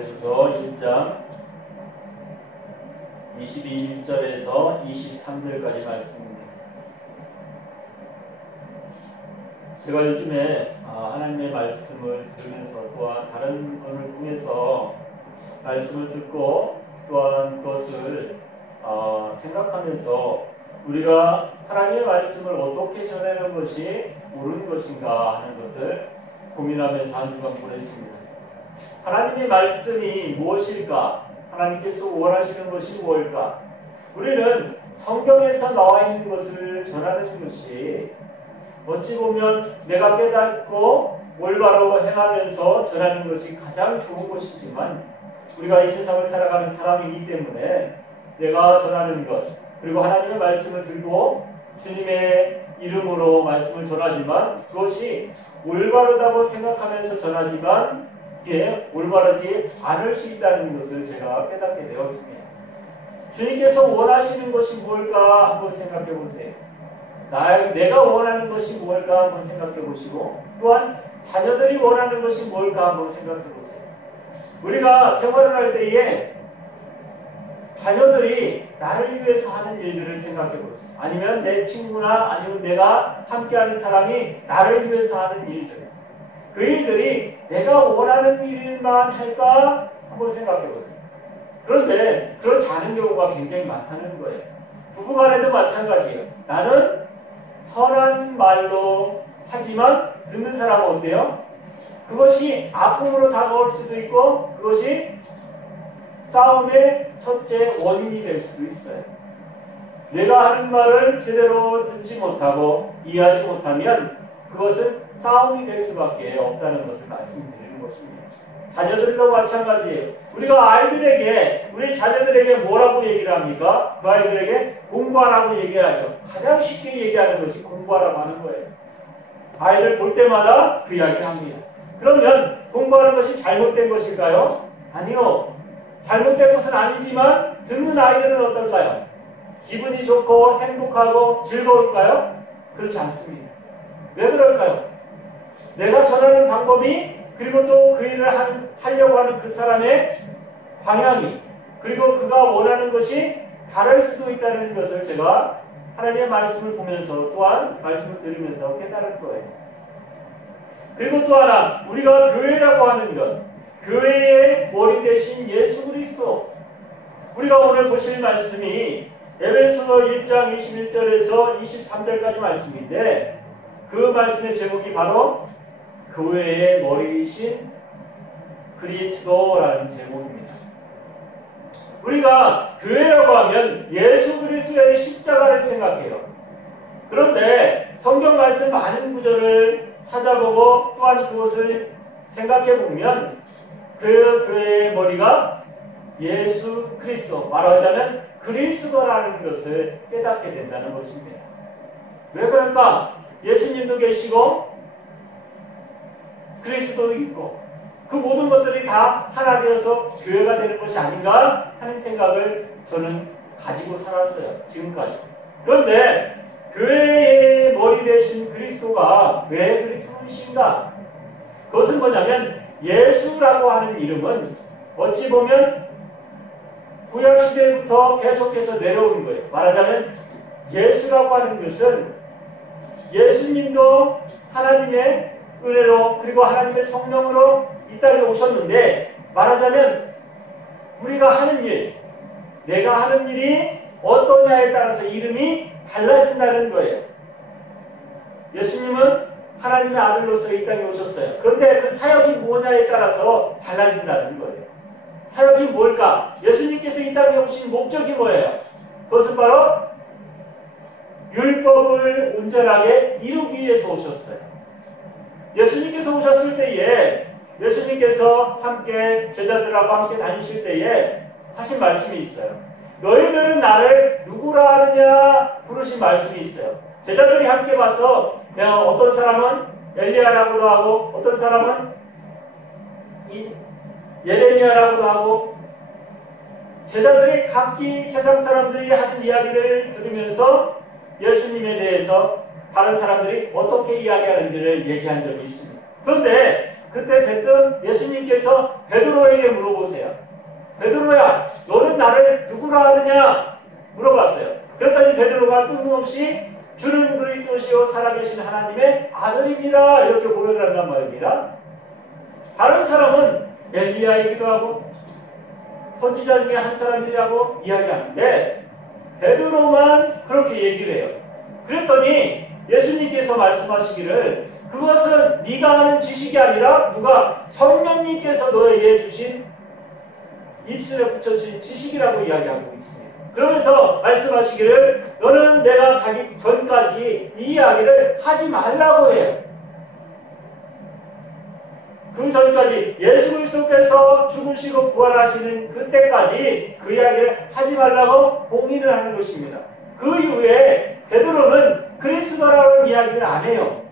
에베소서 1장 22절에서 23절까지 말씀입니다. 제가 요즘에 하나님의 말씀을 들으면서 또한 다른 분을 통해서 말씀을 듣고 또한 그것을 생각하면서 우리가 하나님의 말씀을 어떻게 전하는 것이 옳은 것인가 하는 것을 고민하면서 한 주간 보냈습니다. 하나님의 말씀이 무엇일까? 하나님께서 원하시는 것이 무엇일까? 우리는 성경에서 나와 있는 것을 전하는 것이 어찌 보면 내가 깨닫고 올바로 행하면서 전하는 것이 가장 좋은 것이지만 우리가 이 세상을 살아가는 사람이기 때문에 내가 전하는 것 그리고 하나님의 말씀을 들고 주님의 이름으로 말씀을 전하지만 그것이 올바르다고 생각하면서 전하지만 이게 올바르지 않을 수 있다는 것을 제가 깨닫게 되었습니다. 주님께서 원하시는 것이 뭘까 한번 생각해 보세요. 내가 원하는 것이 뭘까 한번 생각해 보시고 또한 자녀들이 원하는 것이 뭘까 한번 생각해 보세요. 우리가 생활을 할 때에 자녀들이 나를 위해서 하는 일들을 생각해 보세요. 아니면 내 친구나 아니면 내가 함께하는 사람이 나를 위해서 하는 일들. 그 일들이 내가 원하는 일만 할까 한번 생각해 보세요. 그런데 그렇지 않은 경우가 굉장히 많다는 거예요. 부부간에도 마찬가지예요. 나는 선한 말로 하지만 듣는 사람은 어때요? 그것이 아픔으로 다가올 수도 있고 그것이 싸움의 첫째 원인이 될 수도 있어요. 내가 하는 말을 제대로 듣지 못하고 이해하지 못하면 그것은 싸움이 될 수밖에 없다는 것을 말씀드리는 것입니다. 자녀들도 마찬가지예요. 우리가 우리 자녀들에게 뭐라고 얘기를 합니까? 그 아이들에게 공부하라고 얘기하죠. 가장 쉽게 얘기하는 것이 공부하라고 하는 거예요. 아이를 볼 때마다 그 이야기를 합니다. 그러면 공부하는 것이 잘못된 것일까요? 아니요. 잘못된 것은 아니지만 듣는 아이들은 어떨까요? 기분이 좋고 행복하고 즐거울까요? 그렇지 않습니다. 왜 그럴까요? 내가 전하는 방법이 그리고 또 그 일을 하려고 하는 그 사람의 방향이 그리고 그가 원하는 것이 다를 수도 있다는 것을 제가 하나님의 말씀을 보면서 또한 말씀을 들으면서 깨달을 거예요. 그리고 또 하나 우리가 교회라고 하는 것 교회의 머리 대신 예수 그리스도 우리가 오늘 보실 말씀이 에베소서 1장 21절에서 23절까지 말씀인데 그 말씀의 제목이 바로 교회의 머리이신 그리스도라는 제목입니다. 우리가 교회라고 하면 예수 그리스도의 십자가를 생각해요. 그런데 성경 말씀 많은 구절을 찾아보고 또한 그것을 생각해 보면 그 교회의 머리가 예수 그리스도 말하자면 그리스도라는 것을 깨닫게 된다는 것입니다. 왜 그럴까? 예수님도 계시고 그리스도도 있고 그 모든 것들이 다 하나 되어서 교회가 되는 것이 아닌가 하는 생각을 저는 가지고 살았어요. 지금까지. 그런데 교회의 머리 대신 그리스도가 왜 그리스도이신가? 그것은 뭐냐면 예수라고 하는 이름은 어찌 보면 구약시대부터 계속해서 내려오는 거예요. 말하자면 예수라고 하는 것은 예수님도 하나님의 은혜로 그리고 하나님의 성령으로 이 땅에 오셨는데 말하자면 우리가 하는 일, 내가 하는 일이 어떠냐에 따라서 이름이 달라진다는 거예요. 예수님은 하나님의 아들로서 이 땅에 오셨어요. 그런데 그 사역이 뭐냐에 따라서 달라진다는 거예요. 사역이 뭘까? 예수님께서 이 땅에 오신 목적이 뭐예요? 그것은 바로 율법을 온전하게 이루기 위해서 오셨어요. 예수님께서 오셨을 때에 예수님께서 함께 제자들하고 함께 다니실 때에 하신 말씀이 있어요. 너희들은 나를 누구라 하느냐 부르신 말씀이 있어요. 제자들이 함께 봐서 어떤 사람은 엘리야라고도 하고 어떤 사람은 예레미야라고도 하고 제자들이 각기 세상 사람들이 하는 이야기를 들으면서 예수님에 대해서 다른 사람들이 어떻게 이야기하는지를 얘기한 적이 있습니다. 그런데 그때 대뜸 예수님께서 베드로에게 물어보세요. 베드로야, 너는 나를 누구라 하느냐? 물어봤어요. 그랬더니 베드로가 뜬금없이 주는 그리스도시요 살아계신 하나님의 아들입니다. 이렇게 고백을 한단 말입니다. 다른 사람은 엘리야이기도 하고 선지자 중에 한 사람이라고 이야기하는데 베드로만 그렇게 얘기를 해요. 그랬더니 예수님께서 말씀하시기를 그것은 네가 아는 지식이 아니라 누가 성령님께서 너에게 주신 입술에 붙여주신 지식이라고 이야기하고 있습니다. 그러면서 말씀하시기를 너는 내가 가기 전까지 이 이야기를 하지 말라고 해요. 그 전까지 예수 그리스도께서 죽으시고 부활하시는 그때까지 그 이야기를 하지 말라고 공의를 하는 것입니다. 그 이후에 베드로는 그리스도라는 이야기를 안 해요.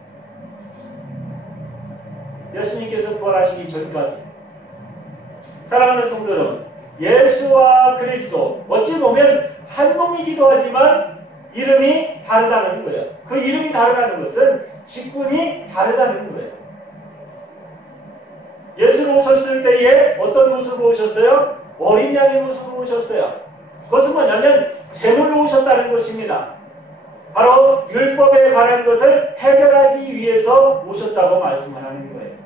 예수님께서 부활하시기 전까지. 사랑하는 성도 여러분, 예수와 그리스도 어찌 보면 한 놈이기도 하지만 이름이 다르다는 거예요. 그 이름이 다르다는 것은 직분이 다르다는 거예요. 예수로 오셨을 때에 어떤 모습으로 오셨어요? 어린 양의 모습으로 오셨어요. 그것은 뭐냐면 제물로 오셨다는 것입니다. 바로 율법에 관한 것을 해결하기 위해서 오셨다고 말씀을 하는 거예요.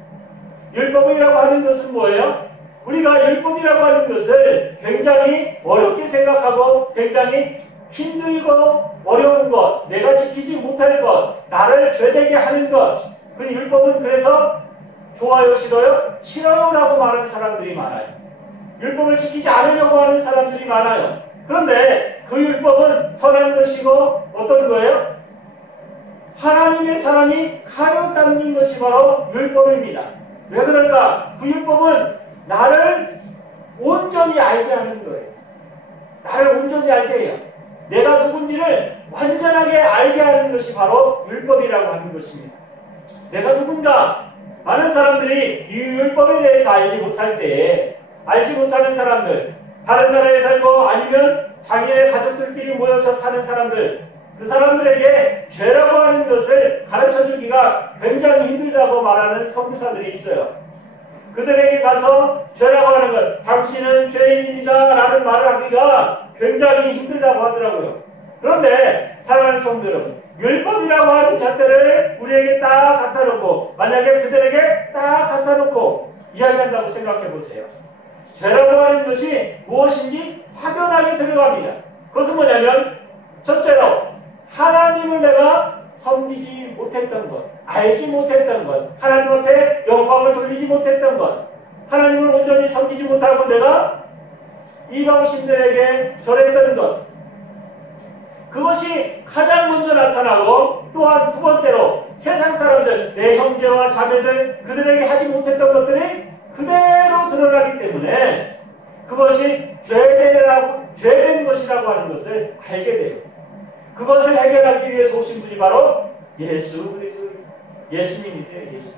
율법이라고 하는 것은 뭐예요? 우리가 율법이라고 하는 것을 굉장히 어렵게 생각하고 굉장히 힘들고 어려운 것, 내가 지키지 못할 것, 나를 죄되게 하는 것, 그 율법은 그래서 좋아요, 싫어요? 싫어요 라고 말하는 사람들이 많아요. 율법을 지키지 않으려고 하는 사람들이 많아요. 그런데 그 율법은 선한 것이고 어떤 거예요? 하나님의 사랑이 가득 담긴 것이 바로 율법입니다. 왜 그럴까? 그 율법은 나를 온전히 알게 하는 거예요. 나를 온전히 알게 해요. 내가 누군지를 완전하게 알게 하는 것이 바로 율법이라고 하는 것입니다. 내가 누군가? 많은 사람들이 이 율법에 대해서 알지 못할 때에 알지 못하는 사람들, 다른 나라에 살고 아니면 자기네 가족들끼리 모여서 사는 사람들, 그 사람들에게 죄라고 하는 것을 가르쳐주기가 굉장히 힘들다고 말하는 선교사들이 있어요. 그들에게 가서 죄라고 하는 것, 당신은 죄인입니다 라는 말을 하기가 굉장히 힘들다고 하더라고요. 그런데 사랑하는 성도 여러분, 율법이라고 하는 잣대를 우리에게 딱 갖다 놓고 만약에 그들에게 딱 갖다 놓고 이야기한다고 생각해 보세요. 죄라고 하는 것이 무엇인지 확연하게 들어갑니다. 그것은 뭐냐면 첫째로 하나님을 내가 섬기지 못했던 것, 알지 못했던 것, 하나님 앞에 영광을 돌리지 못했던 것, 하나님을 온전히 섬기지 못하고 내가 이방신들에게 절했던 것, 그것이 가장 먼저 나타나고 또한 두 번째로 세상 사람들, 내 형제와 자매들, 그들에게 하지 못했던 것들이 그대로 드러나기 때문에 그것이 죄된 것이라고 하는 것을 알게 돼요. 그것을 해결하기 위해서 오신 분이 바로 예수 그리스도, 예수님이세요. 예수님.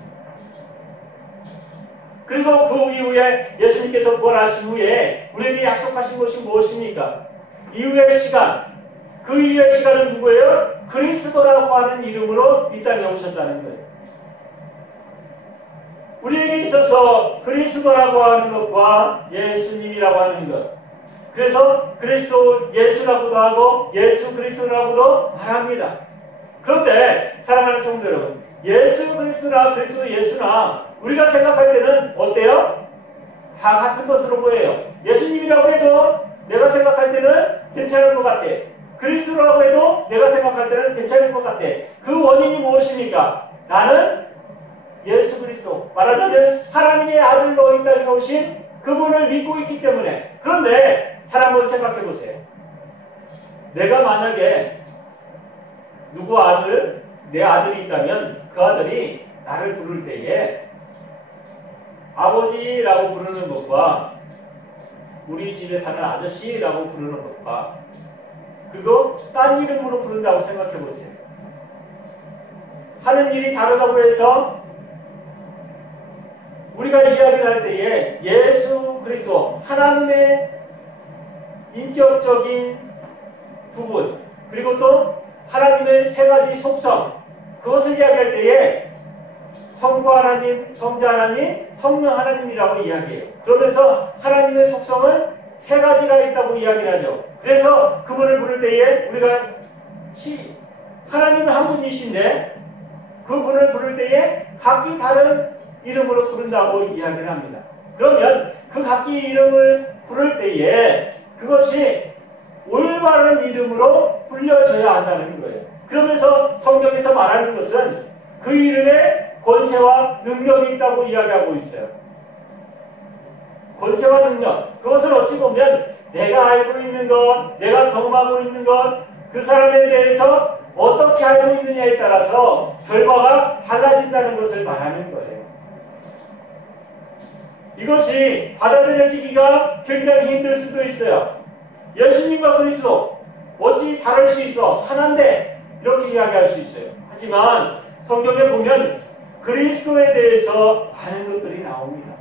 그리고 그 이후에 예수님께서 부활하신 후에 우리에게 약속하신 것이 무엇입니까? 이후의 시간, 그 이후의 시간은 누구예요? 그리스도라고 하는 이름으로 이 땅에 오셨다는 거예요. 우리에게 있어서 그리스도라고 하는 것과 예수님이라고 하는 것, 그래서 그리스도 예수라고도 하고 예수 그리스도라고도 말합니다. 그런데 사랑하는 성도 여러분, 예수 그리스도나 그리스도 예수나 우리가 생각할 때는 어때요? 다 같은 것으로 보여요. 예수님이라고 해도 내가 생각할 때는 괜찮을 것 같아. 그리스도라고 해도 내가 생각할 때는 괜찮을 것 같아. 그 원인이 무엇입니까? 나는 예수 그리스도, 말하자면 하나님의 아들로 이 땅에 오신 그분을 믿고 있기 때문에. 그런데 잘 한번 생각해 보세요. 내가 만약에 누구 아들, 내 아들이 있다면 그 아들이 나를 부를 때에 아버지라고 부르는 것과 우리 집에 사는 아저씨라고 부르는 것과 그리고 딴 이름으로 부른다고 생각해 보세요. 하는 일이 다르다고 해서 우리가 이야기를 할 때에 예수 그리스도, 하나님의 인격적인 부분, 그리고 또 하나님의 세 가지 속성, 그것을 이야기할 때에 성부 하나님, 성자 하나님, 성령 하나님이라고 이야기해요. 그러면서 하나님의 속성은 세 가지가 있다고 이야기를 하죠. 그래서 그분을 부를 때에 우리가 하나님은 한 분이신데 그분을 부를 때에 각기 다른 이름으로 부른다고 이야기를 합니다. 그러면 그 각기 이름을 부를 때에 그것이 올바른 이름으로 불려져야 한다는 거예요. 그러면서 성경에서 말하는 것은 그 이름에 권세와 능력이 있다고 이야기하고 있어요. 권세와 능력. 그것을 어찌 보면 내가 알고 있는 것, 내가 경험하고 있는 것, 그 사람에 대해서 어떻게 알고 있느냐에 따라서 결과가 달라진다는 것을 말하는 거예요. 이것이 받아들여지기가 굉장히 힘들 수도 있어요. 예수님과 그리스도 어찌 다를 수 있어? 하나인데 이렇게 이야기할 수 있어요. 하지만 성경에 보면 그리스도에 대해서 많은 것들이 나옵니다.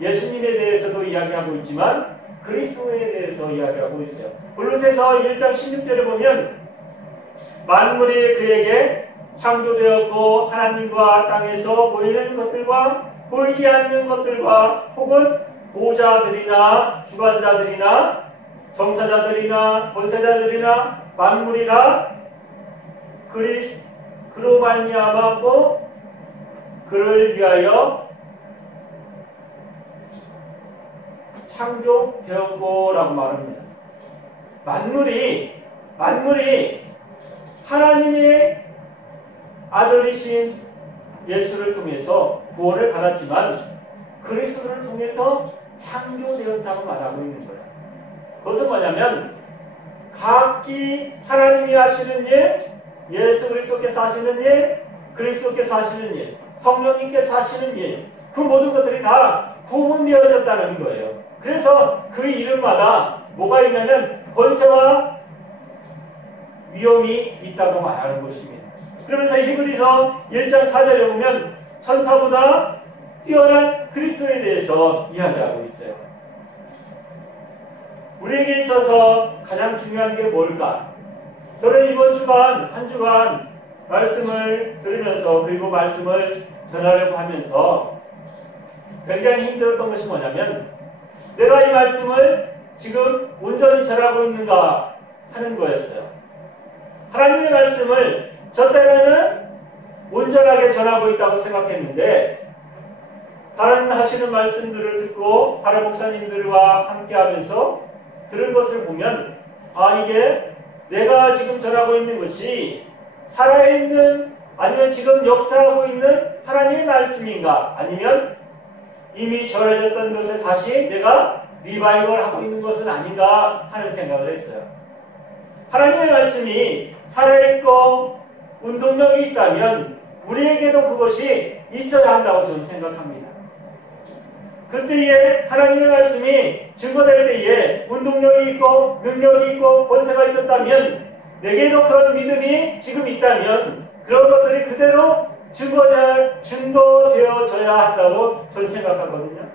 예수님에 대해서도 이야기하고 있지만 그리스도에 대해서 이야기하고 있어요. 골로새서 1장 16절에 보면 만물이 그에게 창조되었고 하나님과 땅에서 보이는 것들과 보이지 않는 것들과 혹은 보호자들이나 주관자들이나 정사자들이나 권세자들이나 만물이 다 그로 말미암았고 그를 위하여 창조되었고라고 말합니다. 만물이 하나님의 아들이신 예수를 통해서 구원을 받았지만 그리스도를 통해서 창조되었다고 말하고 있는 거예요. 그것은 뭐냐면 각기 하나님이 하시는 일, 예수 그리스도께서 하시는 일, 그리스도께서 하시는 일, 성령님께서 하시는 일, 그 모든 것들이 다 구분되어졌다는 거예요. 그래서 그 이름마다 뭐가 있냐면 권세와 위엄이 있다고 말하는 것입니다. 그러면서 히브리서 1장 4절에 보면 천사보다 뛰어난 그리스도에 대해서 이야기하고 있어요. 우리에게 있어서 가장 중요한 게 뭘까? 저는 이번 주간 한 주간 말씀을 들으면서 그리고 말씀을 전하려고 하면서 굉장히 힘들었던 것이 뭐냐면 내가 이 말씀을 지금 온전히 전하고 있는가 하는 거였어요. 하나님의 말씀을 저 때는 온전하게 전하고 있다고 생각했는데 다른 하시는 말씀들을 듣고 다른 목사님들과 함께 하면서 들은 것을 보면 이게 내가 지금 전하고 있는 것이 살아있는 아니면 지금 역사하고 있는 하나님의 말씀인가 아니면 이미 전해졌던 것을 다시 내가 리바이벌 하고 있는 것은 아닌가 하는 생각을 했어요. 하나님의 말씀이 살아있고 운동력이 있다면 우리에게도 그것이 있어야 한다고 저는 생각합니다. 그때에 하나님의 말씀이 증거될 때에 운동력이 있고 능력이 있고 권세가 있었다면 내게도 그런 믿음이 지금 있다면 그런 것들이 그대로 증거되어져야 한다고 저는 생각하거든요.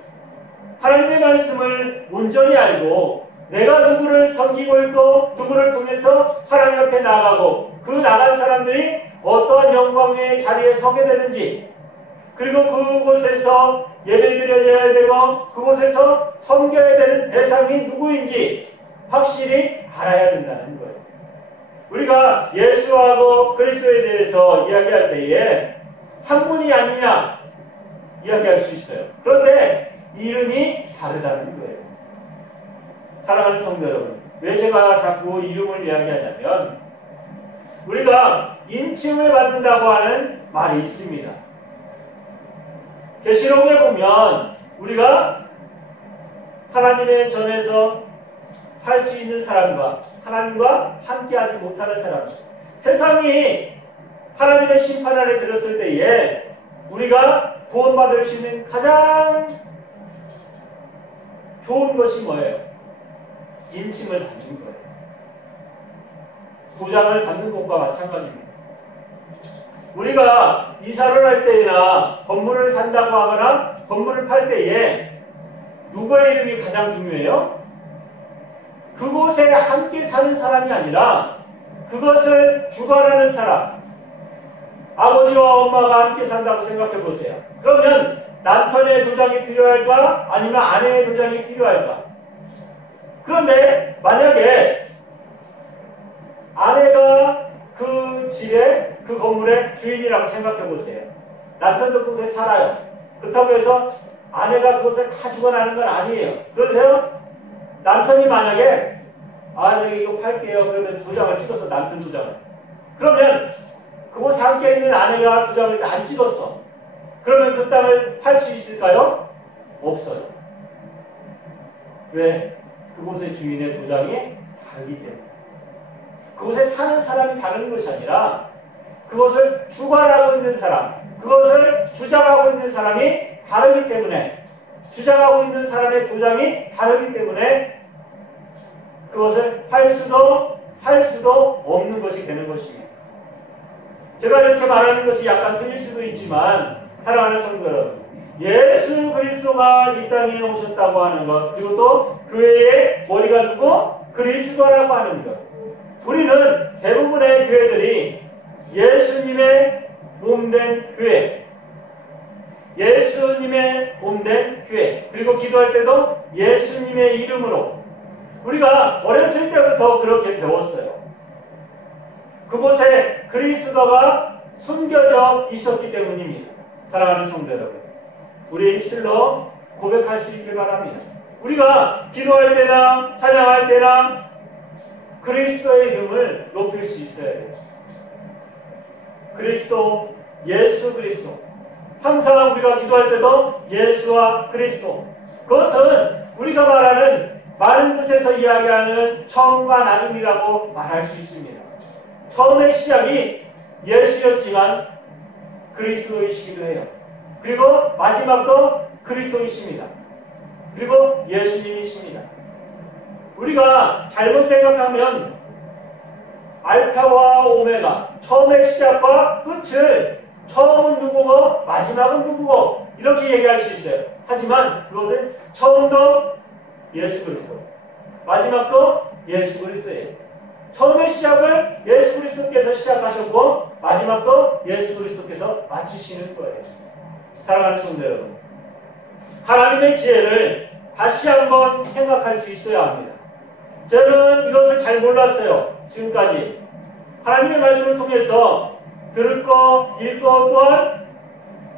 하나님의 말씀을 온전히 알고 내가 누구를 섬기고 있고 누구를 통해서 하나님 앞에 나가고 그 나간 사람들이 어떠한 영광의 자리에 서게 되는지 그리고 그곳에서 예배드려야 되고 그곳에서 섬겨야 되는 대상이 누구인지 확실히 알아야 된다는 거예요. 우리가 예수하고 그리스도에 대해서 이야기할 때에 한 분이 아니냐 이야기할 수 있어요. 그런데 이름이 다르다는 거예요. 사랑하는 성도 여러분, 왜 제가 자꾸 이름을 이야기하냐면 우리가 인칭을 받는다고 하는 말이 있습니다. 계시록에 보면 우리가 하나님의 전에서 살 수 있는 사람과 하나님과 함께하지 못하는 사람, 세상이 하나님의 심판 아래 들었을 때에 우리가 구원받을 수 있는 가장 좋은 것이 뭐예요? 인칭을 받는 거예요. 도장을 받는 것과 마찬가지입니다. 우리가 이사를 할 때나 건물을 산다고 하거나 건물을 팔 때에 누구의 이름이 가장 중요해요? 그곳에 함께 사는 사람이 아니라 그것을 주관하는 사람, 아버지와 엄마가 함께 산다고 생각해 보세요. 그러면 남편의 도장이 필요할까? 아니면 아내의 도장이 필요할까? 그런데 만약에 아내가 그 집에, 그 건물의 주인이라고 생각해 보세요. 남편도 그곳에 살아요. 그렇다고 해서 아내가 그것을 가지고 나는 건 아니에요. 그러세요? 남편이 만약에 내가 이거 팔게요. 그러면서 도장을 찍었어. 남편 도장을. 그러면 그곳에 함께 있는 아내가 도장을 안 찍었어. 그러면 그 땅을 팔 수 있을까요? 없어요. 왜? 그곳의 주인의 도장이 다르기 때문에. 그곳에 사는 사람이 다른 것이 아니라 그것을 주관하고 있는 사람, 그것을 주장하고 있는 사람이 다르기 때문에, 주장하고 있는 사람의 도장이 다르기 때문에 그것을 팔 수도 살 수도 없는 것이 되는 것입니다. 제가 이렇게 말하는 것이 약간 틀릴 수도 있지만 사랑하는 성도 여러분, 예수 그리스도가 이 땅에 오셨다고 하는 것, 그리고 또 교회의 머리가 누구? 그리스도라고 하는 것. 우리는 대부분의 교회들이 예수님의 몸된 교회, 예수님의 몸된 교회, 그리고 기도할 때도 예수님의 이름으로, 우리가 어렸을 때부터 그렇게 배웠어요. 그곳에 그리스도가 숨겨져 있었기 때문입니다. 사랑하는 성도 여러분, 우리의 입술로 고백할 수 있길 바랍니다. 우리가 기도할 때나 찬양할 때나 그리스도의 이름을 높일 수 있어야 돼요. 그리스도, 예수 그리스도. 항상 우리가 기도할 때도 예수와 그리스도. 그것은 우리가 말하는 많은 곳에서 이야기하는 처음과 나중이라고 말할 수 있습니다. 처음의 시작이 예수였지만 그리스도이시기도 해요. 그리고 마지막도 그리스도이십니다. 그리고 예수님이십니다. 우리가 잘못 생각하면 알파와 오메가, 처음의 시작과 끝을 처음은 누구고 마지막은 누구고 이렇게 얘기할 수 있어요. 하지만 그것은 처음도 예수 그리스도, 마지막도 예수 그리스도예요. 처음의 시작을 예수 그리스도께서 시작하셨고 마지막도 예수 그리스도께서 마치시는 거예요. 사랑하는 성도 여러분, 하나님의 지혜를 다시 한번 생각할 수 있어야 합니다. 저는 이것을 잘 몰랐어요. 지금까지 하나님의 말씀을 통해서 들을 거, 읽고 또한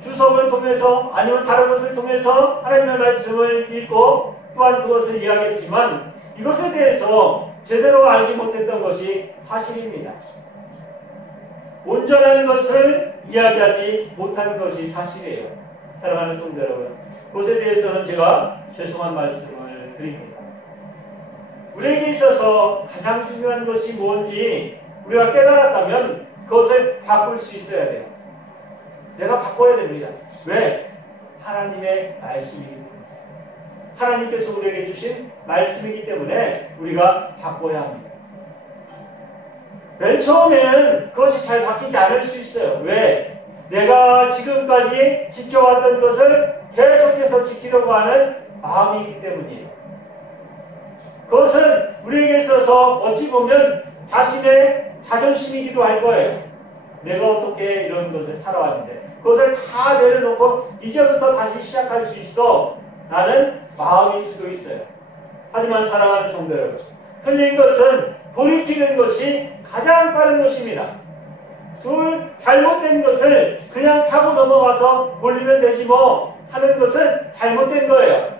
주석을 통해서 아니면 다른 것을 통해서 하나님의 말씀을 읽고 또한 그것을 이야기했지만 이것에 대해서 제대로 알지 못했던 것이 사실입니다. 온전한 것을 이야기하지 못한 것이 사실이에요. 사랑하는 성도 여러분, 그것에 대해서는 제가 죄송한 말씀을 드립니다. 우리에게 있어서 가장 중요한 것이 뭔지 우리가 깨달았다면 그것을 바꿀 수 있어야 돼요. 내가 바꿔야 됩니다. 왜? 하나님의 말씀이기 때문에. 하나님께서 우리에게 주신 말씀이기 때문에 우리가 바꿔야 합니다. 맨 처음에는 그것이 잘 바뀌지 않을 수 있어요. 왜? 내가 지금까지 지켜왔던 것을 계속해서 지키려고 하는 마음이기 때문이에요. 그것은 우리에게 있어서 어찌 보면 자신의 자존심이기도 할 거예요. 내가 어떻게 이런 것을 살아왔는데 그것을 다 내려놓고 이제부터 다시 시작할 수 있어 라는 마음일 수도 있어요. 하지만 사랑하는 성도 여러분, 틀린 것은 돌이키는 것이 가장 빠른 것입니다. 잘못된 것을 그냥 타고 넘어가서 돌리면 되지 뭐 하는 것은 잘못된 거예요.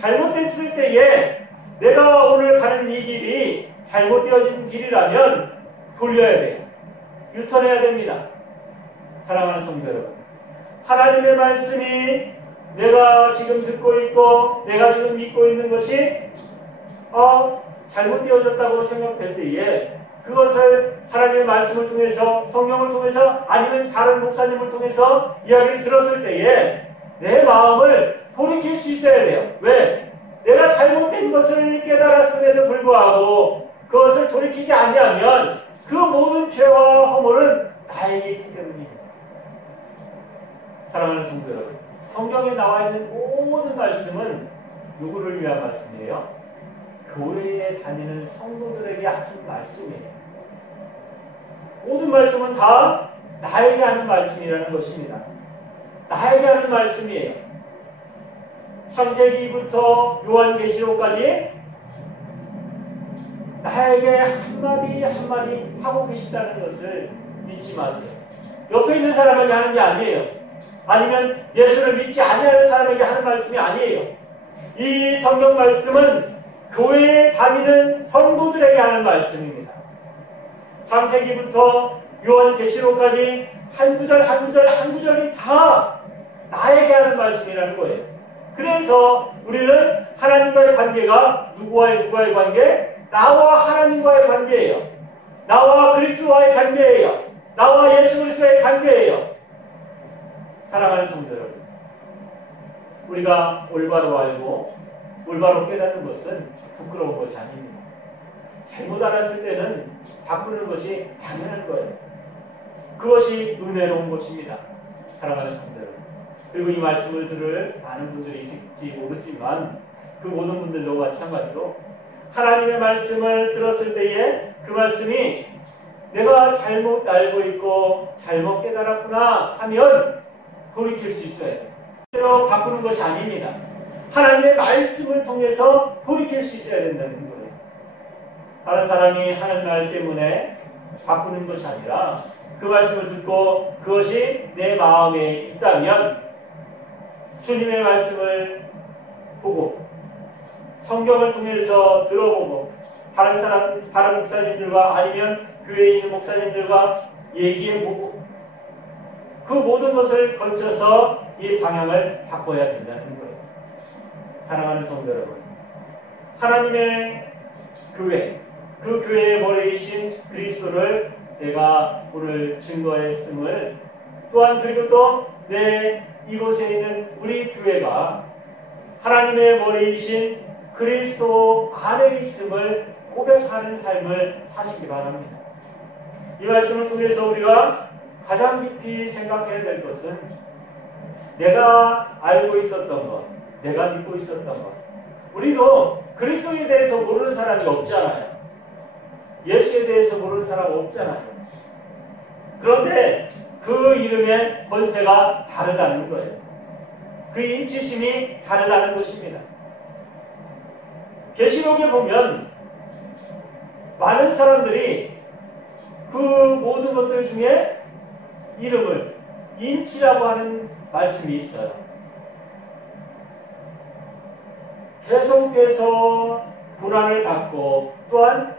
잘못됐을 때에 내가 오늘 가는 이 길이 잘못되어진 길이라면 돌려야 돼요. 유턴해야 됩니다. 사랑하는 성도 여러분, 하나님의 말씀이 내가 지금 듣고 있고 내가 지금 믿고 있는 것이 잘못되어졌다고 생각될 때에 그것을 하나님의 말씀을 통해서, 성령을 통해서 아니면 다른 목사님을 통해서 이야기를 들었을 때에 내 마음을 돌이킬 수 있어야 돼요. 왜? 내가 잘못된 것을 깨달았음에도 불구하고 그것을 돌이키지 않냐면 그 모든 죄와 허물은 나에게 있기 때문입니다. 사랑하는 성도 여러분, 성경에 나와 있는 모든 말씀은 누구를 위한 말씀이에요? 교회에 다니는 성도들에게 하신 말씀이에요. 모든 말씀은 다 나에게 하는 말씀이라는 것입니다. 나에게 하는 말씀이에요. 창세기부터 요한계시록까지 나에게 한마디 한마디 하고 계시다는 것을 잊지 마세요. 옆에 있는 사람에게 하는 게 아니에요. 아니면 예수를 믿지 아니하는 사람에게 하는 말씀이 아니에요. 이 성경 말씀은 교회에 다니는 성도들에게 하는 말씀입니다. 창세기부터 요한계시록까지 한 구절 한 구절 한 구절이 다 나에게 하는 말씀이라는 거예요. 그래서 우리는 하나님과의 관계가 누구와의 관계? 나와 하나님과의 관계예요. 나와 그리스도와의 관계예요. 나와 예수 그리스도의 관계예요. 사랑하는 성도 여러분, 우리가 올바로 알고 올바로 깨닫는 것은 부끄러운 것이 아닙니다. 잘못 알았을 때는 바꾸는 것이 당연한 거예요. 그것이 은혜로운 것입니다. 사랑하는 성도 여러분, 그리고 이 말씀을 들을 많은 분들이 있을지 모르지만 그 모든 분들도 마찬가지로 하나님의 말씀을 들었을 때에 그 말씀이 내가 잘못 알고 있고 잘못 깨달았구나 하면 돌이킬 수 있어야 돼요. 그대로 바꾸는 것이 아닙니다. 하나님의 말씀을 통해서 돌이킬 수 있어야 된다는 거예요. 다른 사람이 하는 말 때문에 바꾸는 것이 아니라 그 말씀을 듣고 그것이 내 마음에 있다면 주님의 말씀을 보고 성경을 통해서 들어보고 다른 목사님들과 아니면 교회에 있는 목사님들과 얘기해보고 그 모든 것을 거쳐서 이 방향을 바꿔야 된다는 거예요. 사랑하는 성도 여러분, 하나님의 교회, 그 교회의 머리이신 그리스도를 내가 오늘 증거했음을 또한 그리고 또 내 이곳에 있는 우리 교회가 하나님의 머리이신 그리스도 안에 있음을 고백하는 삶을 사시기 바랍니다. 이 말씀을 통해서 우리가 가장 깊이 생각해야 될 것은 내가 알고 있었던 것, 내가 믿고 있었던 것. 우리도 그리스도에 대해서 모르는 사람이 없잖아요. 예수에 대해서 모르는 사람 없잖아요. 그런데 그 이름의 권세가 다르다는 거예요. 그 인치심이 다르다는 것입니다. 계시록에 보면 많은 사람들이 그 모든 것들 중에 이름을 인치라고 하는 말씀이 있어요. 계속해서 고난을 받고 또한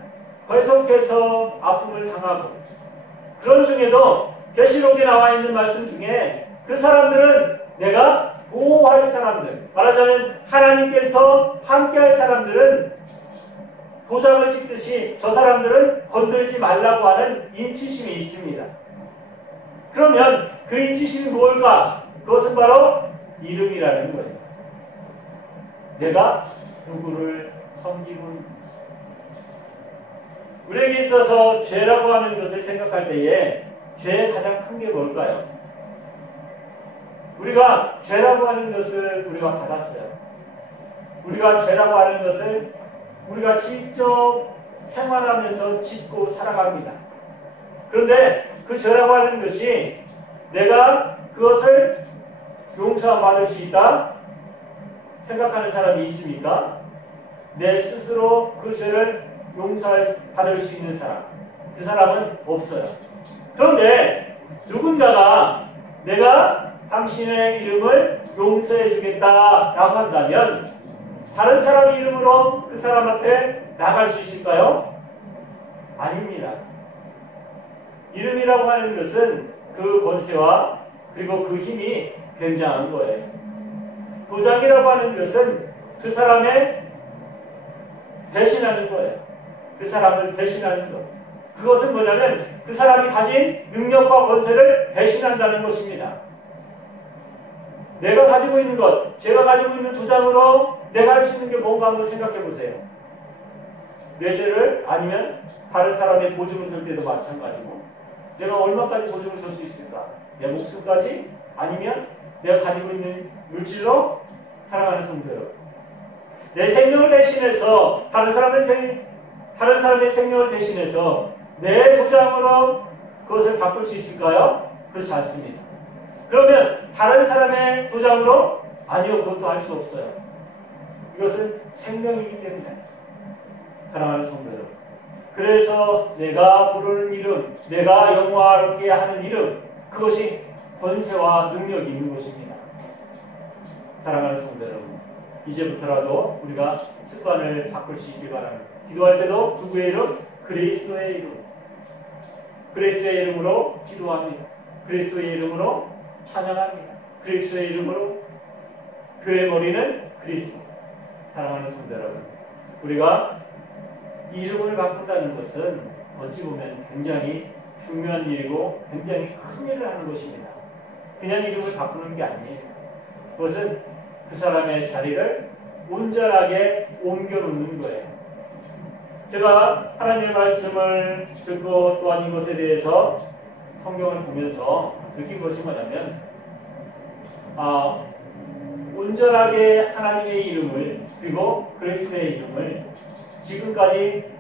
계속해서 아픔을 당하고 그런 중에도 계시록에 나와 있는 말씀 중에 그 사람들은 내가 보호할 사람들, 말하자면 하나님께서 함께할 사람들은 도장을 찍듯이 저 사람들은 건들지 말라고 하는 인치심이 있습니다. 그러면 그 인치심이 뭘까? 그것은 바로 이름이라는 거예요. 내가 누구를 섬기고 있는지. 우리에게 있어서 죄라고 하는 것을 생각할 때에 죄의 가장 큰 게 뭘까요? 우리가 죄라고 하는 것을 우리가 받았어요. 우리가 죄라고 하는 것을 우리가 직접 생활하면서 짓고 살아갑니다. 그런데 그 죄라고 하는 것이 내가 그것을 용서받을 수 있다 생각하는 사람이 있습니까? 내 스스로 그 죄를 용서받을 수 있는 사람, 그 사람은 없어요. 그런데 누군가가 내가 당신의 이름을 용서해 주겠다라고 한다면 다른 사람 이름으로 그 사람 앞에 나갈 수 있을까요? 아닙니다. 이름이라고 하는 것은 그 권세와 그리고 그 힘이 굉장한 거예요. 도장이라고 하는 것은 그 사람의 배신하는 거예요. 그 사람을 배신하는 것. 그것은 뭐냐면 그 사람이 가진 능력과 권세를 배신한다는 것입니다. 내가 가지고 있는 것, 제가 가지고 있는 도장으로 내가 할 수 있는 게 뭔가 한번 생각해 보세요. 내 죄를 아니면 다른 사람의 보증을 설 때도 마찬가지고 내가 얼마까지 보증을 설 수 있을까? 내 목숨까지? 아니면 내가 가지고 있는 물질로? 사랑하는 성도 여러분, 내 생명을 대신해서 다른 사람의 생명을 대신해서 내 도장으로 그것을 바꿀 수 있을까요? 그렇지 않습니다. 그러면 다른 사람의 도장으로? 아니요, 그것도 할 수 없어요. 이것은 생명이기 때문에. 사랑하는 성도 여러분, 그래서 내가 부르는 이름, 내가 영화롭게 하는 이름, 그것이 권세와 능력이 있는 것입니다. 사랑하는 성도 여러분, 이제부터라도 우리가 습관을 바꿀 수 있길 바랍니다. 기도할 때도 누구의 이름? 그리스도의 이름. 그리스도의 이름으로 기도합니다. 그리스도의 이름으로 찬양합니다. 그리스도의 이름으로 교회 머리는 그리스도. 사랑하는 성도 여러분, 우리가 이름을 바꾼다는 것은 어찌 보면 굉장히 중요한 일이고 굉장히 큰 일을 하는 것입니다. 그냥 이름을 바꾸는 게 아니에요. 그것은 그 사람의 자리를 온전하게 옮겨놓는 거예요. 제가 하나님의 말씀을 듣고 또한 이것에 대해서 성경을 보면서 느낀 것이 뭐냐면 온전하게 하나님의 이름을 그리고 그리스도의 이름을 지금까지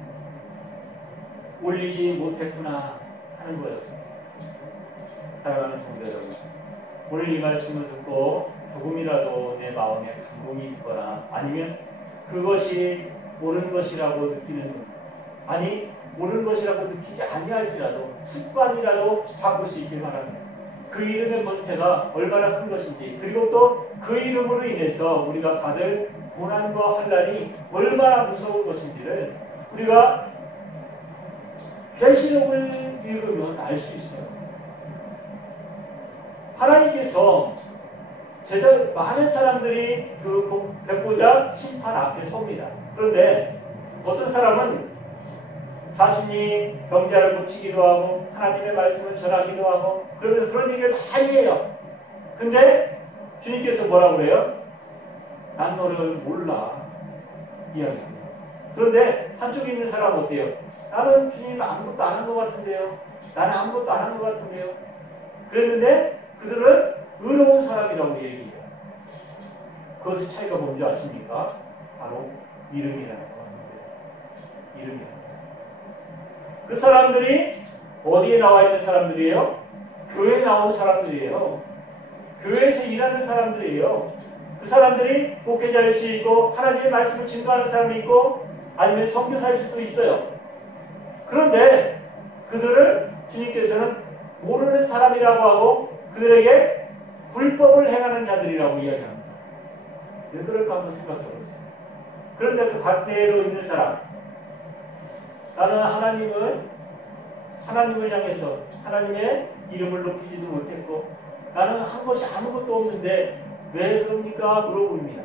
올리지 못했구나 하는 거였습니다. 사랑하는 성도 여러분, 오늘 이 말씀을 듣고 조금이라도 내 마음에 감동이 있거나 아니면 그것이 옳은 것이라고 느끼는 분, 아니 옳은 것이라고 느끼지 아니할지라도 습관이라도 바꿀 수 있길 바랍니다. 그 이름의 권세가 얼마나 큰 것인지, 그리고 또 그 이름으로 인해서 우리가 받을 고난과 환난이 얼마나 무서운 것인지를 우리가 계시록을 읽으면 알 수 있어요. 하나님께서 많은 사람들이 그 백보자 심판 앞에 섭니다. 그런데 어떤 사람은 자신이 경자를 고치기도 하고 하나님의 말씀을 전하기도 하고 그러면서 그런 얘기를 많이 해요. 근데 주님께서 뭐라고 그래요? 난 너를 몰라 이야기합니다. 그런데 한쪽에 있는 사람은 어때요? 나는 주님 아무것도 안 한 것 같은데요. 나는 아무것도 안 한 것 같은데요. 그랬는데 그들은 의로운 사람이라고 얘기해요. 그것의 차이가 뭔지 아십니까? 바로 이름이라는 겁니다. 이름이라는 겁니다. 그 사람들이 어디에 나와 있는 사람들이에요? 교회에 나온 사람들이에요. 교회에서 일하는 사람들이에요. 그 사람들이 목회자일 수 있고 하나님의 말씀을 증거하는 사람이 있고 아니면 선교사일 수도 있어요. 그런데 그들을 주님께서는 모르는 사람이라고 하고 그들에게 불법을 행하는 자들이라고 이야기합니다. 왜 그럴까 한번 생각해 보세요. 그런데 그 반대로 있는 사람, 나는 하나님을 향해서 하나님의 이름을 높이지도 못했고 나는 한 것이 아무것도 없는데 왜 그럽니까? 물어봅니다.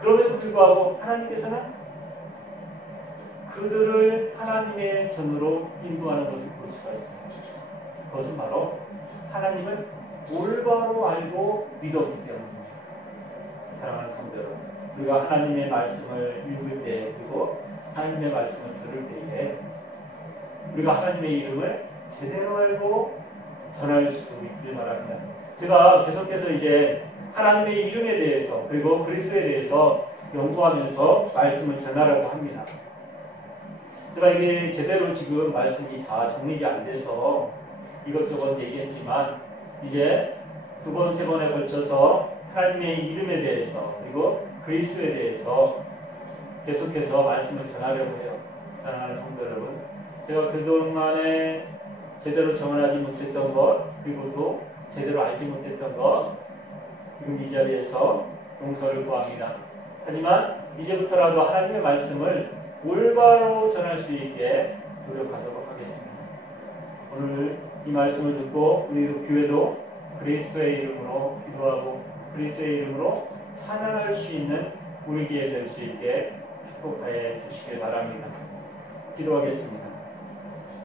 그럼에도 불구하고 하나님께서는 그들을 하나님의 편으로 인도하는 것을 볼 수가 있어요. 그것은 바로 하나님을 올바로 알고 믿었기 때문입니다. 사랑하는 성도 여러분, 우리가 하나님의 말씀을 읽을 때 그리고 하나님의 말씀을 들을 때에 우리가 하나님의 이름을 제대로 알고 전할 수 있길 바랍니다. 제가 계속해서 이제 하나님의 이름에 대해서 그리고 그리스도에 대해서 연구하면서 말씀을 전하려고 합니다. 제가 이게 제대로 지금 말씀이 다 정리가 안 돼서 이것저것 얘기했지만 이제 두 번, 세 번에 걸쳐서 하나님의 이름에 대해서 그리고 그리스도에 대해서 계속해서 말씀을 전하려고 해요. 사랑하는 성도 여러분, 제가 그동안에 제대로 정언하지 못했던 것 그리고 또 제대로 알지 못했던 것 지금 이 자리에서 용서를 구합니다. 하지만 이제부터라도 하나님의 말씀을 올바로 전할 수 있게 노력하도록 하겠습니다. 오늘 이 말씀을 듣고 우리 교회도 그리스도의 이름으로 기도하고 그리스도의 이름으로 찬양할 수 있는 우리 교회 될 수 있게 축복하여 주시길 바랍니다. 기도하겠습니다.